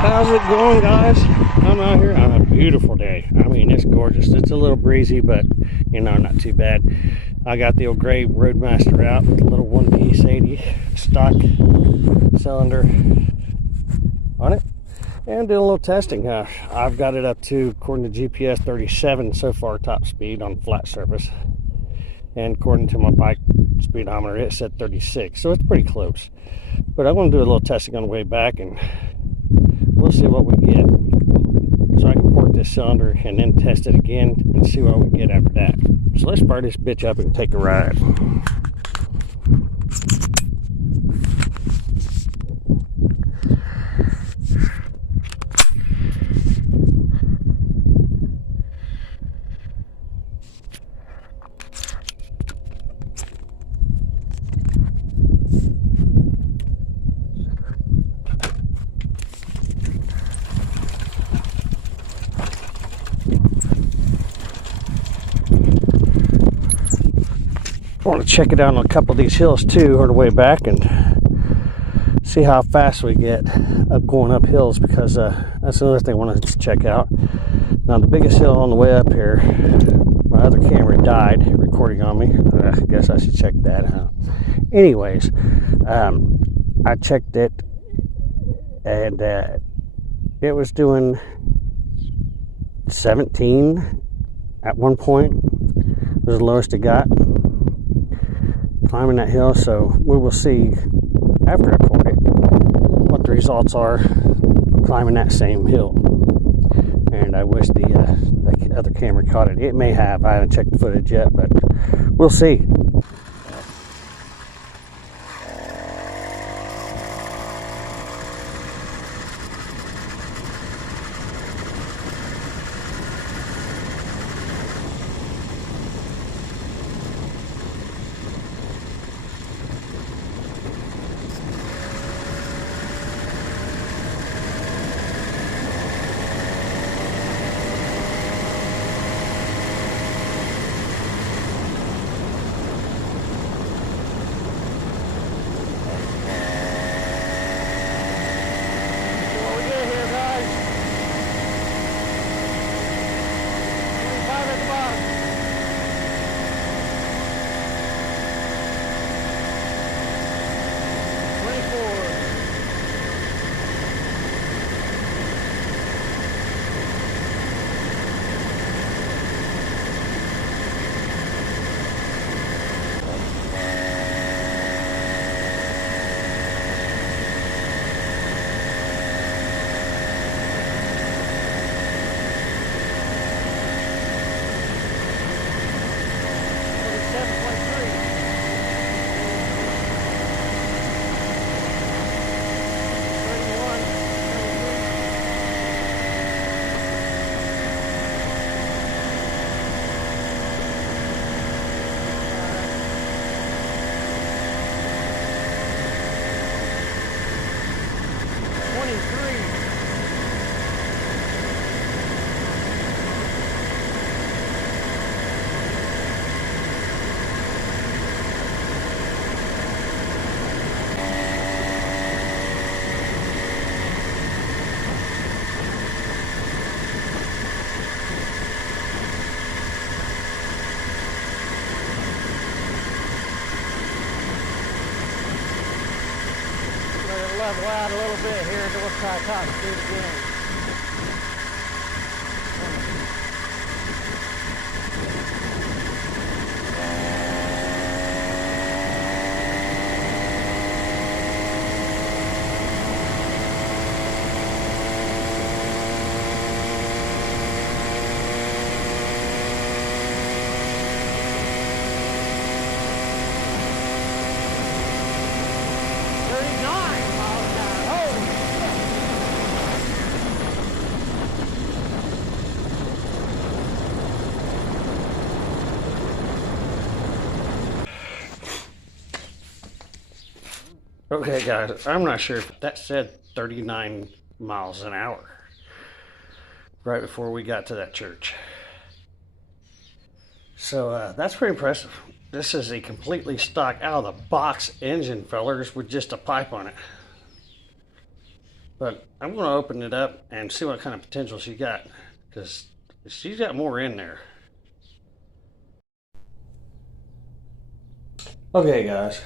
How's it going, guys? I'm out here on a beautiful day. I mean, it's gorgeous. It's a little breezy, but you know, not too bad. I got the old gray Roadmaster out with a little one-piece 80 stock cylinder on it, and doing a little testing. I've got it up to, according to GPS, 37 so far top speed on flat surface, and according to my bike speedometer, it said 36, so it's pretty close. But I'm going to do a little testing on the way back, and we'll see what we get. So I can port this cylinder and then test it again and see what we get after that. So let's fire this bitch up and take a ride. I want to check it out on a couple of these hills too on the way back and see how fast we get up going up hills, because that's another thing I want to check out. Now, the biggest hill on the way up here, my other camera died recording on me. I guess I should check that out. Anyways, I checked it, and it was doing 17 at one point. It was the lowest it got climbing that hill. So we will see after I port it what the results are of climbing that same hill. And I wish the other camera caught it. It may have. I haven't checked the footage yet, but we'll see. Level out a little bit here, so we'll try top speed again. Okay, guys, I'm not sure if that said 39 miles an hour right before we got to that church. So that's pretty impressive. This is a completely stock out of the box engine, fellers, with just a pipe on it. But I'm going to open it up and see what kind of potential she got, because she's got more in there. Okay guys,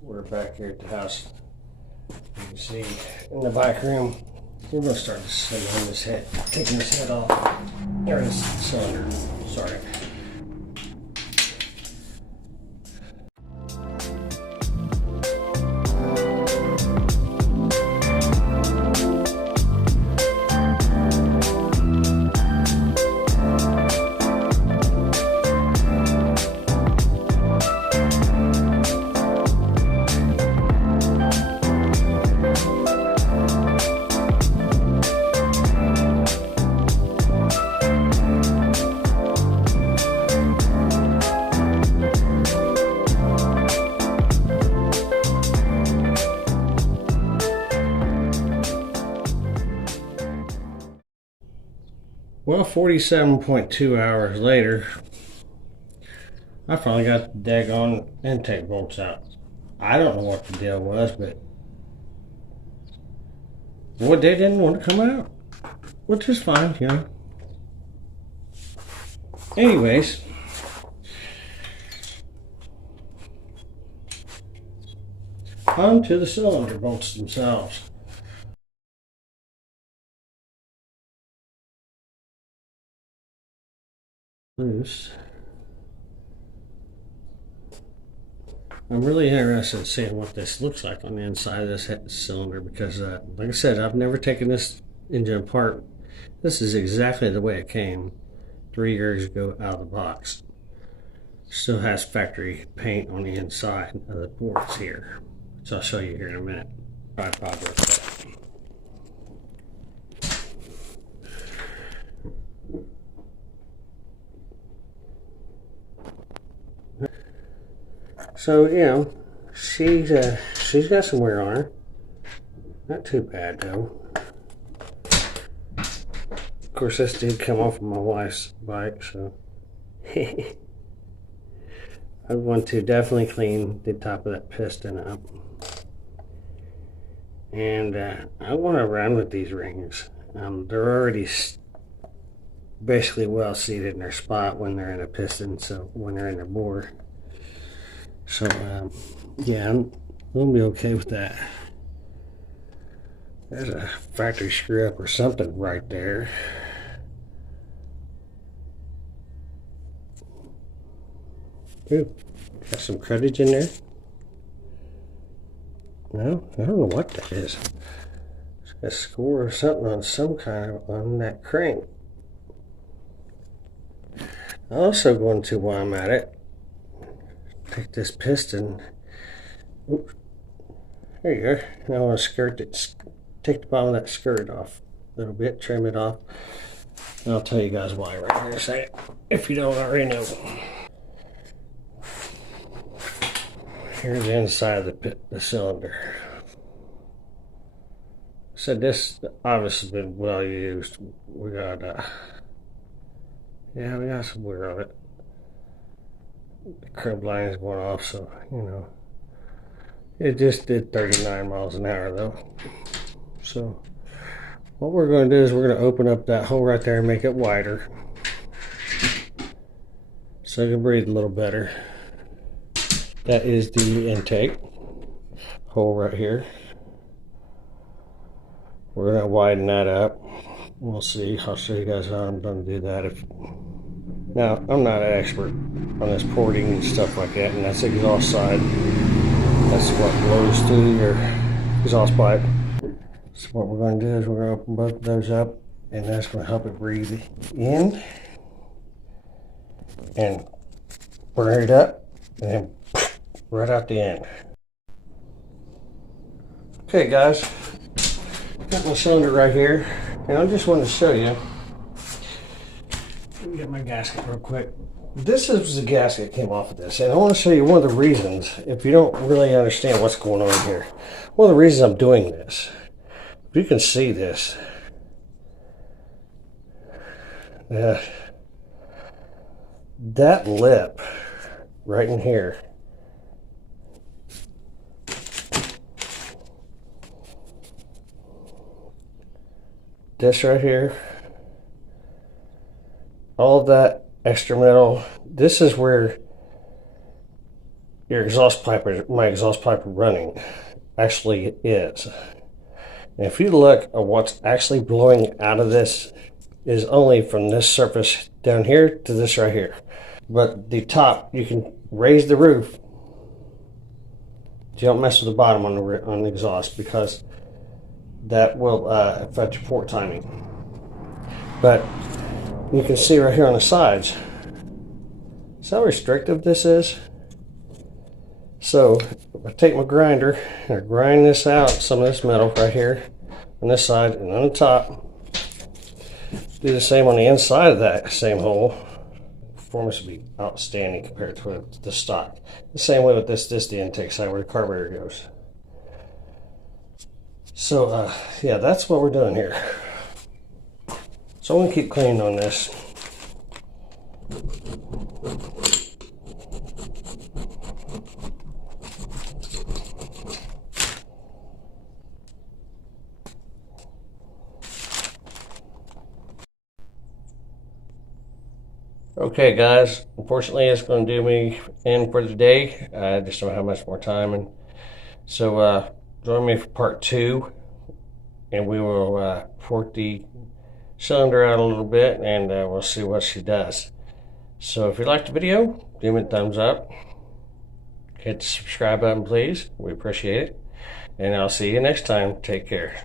we're back here at the house. You can see in the back room, we're going to start assembling this head, taking this head off, or this cylinder, sorry. Well, 47.2 hours later, I finally got the daggone intake bolts out. I don't know what the deal was, but what, they didn't want to come out, which is fine, you know. Anyways, on to the cylinder bolts themselves. Loose. I'm really interested in seeing what this looks like on the inside of this cylinder because, like I said, I've never taken this engine apart. This is exactly the way it came 3 years ago out of the box. Still has factory paint on the inside of the ports here, so I'll show you here in a minute. Tripod with that. So, you know, she's got some wear on her. Not too bad though. Of course, this did come off of my wife's bike, so I want to definitely clean the top of that piston up. And I want to run with these rings. They're already basically well seated in their spot when they're in a piston, so when they're in their bore. So, yeah, I'm gonna be okay with that. There's a factory screw up or something right there. Ooh, got some cruddage in there. No, I don't know what that is. It's got a score or something on some kind of on that crank. Also going to, while I'm at it, take this piston. Oops. There you go. Now I want to skirt it. Take the bottom of that skirt off a little bit, trim it off. And I'll tell you guys why right here in a second, if you don't already know. Here's the inside of the cylinder. So this obviously has been well used. We got, yeah, we got some wear on it. The curb line is going off, so, you know. It just did 39 miles an hour though. So what we're going to do is we're going to open up that hole right there and make it wider so it can breathe a little better. That is the intake hole right here. We're going to widen that up. We'll see. I'll show you guys how I'm going to do that. Now, I'm not an expert on this porting and stuff like that, and that's the exhaust side. That's what blows through your exhaust pipe. So what we're going to do is we're going to open both of those up, and that's going to help it breathe in and burn it up, and then right out the end. Okay guys, got my cylinder right here, and I just wanted to show you. Let me get my gasket real quick. This is the gasket that came off of this, and I want to show you one of the reasons, if you don't really understand what's going on here. One of the reasons I'm doing this, if you can see this, that lip right in here, this right here, all of that extra metal, this is where your exhaust pipe, my exhaust pipe running actually is. And if you look at what's actually blowing out of this is only from this surface down here to this right here. But the top, you can raise the roof. You don't mess with the bottom on the exhaust, because that will affect your port timing. But you can see right here on the sides, see how restrictive this is? So I take my grinder and I grind this out, some of this metal right here on this side and on the top. Do the same on the inside of that same hole. Performance would be outstanding compared to the stock. The same way with this the intake side where the carburetor goes. So yeah, that's what we're doing here. So I'm gonna keep cleaning on this. Okay guys, unfortunately it's going to do me in for the day. I just don't have much more time, and so join me for part 2, and we will port the cylinder out a little bit, and we'll see what she does. So if you liked the video, give me a thumbs up, hit the subscribe button please, we appreciate it, and I'll see you next time. Take care.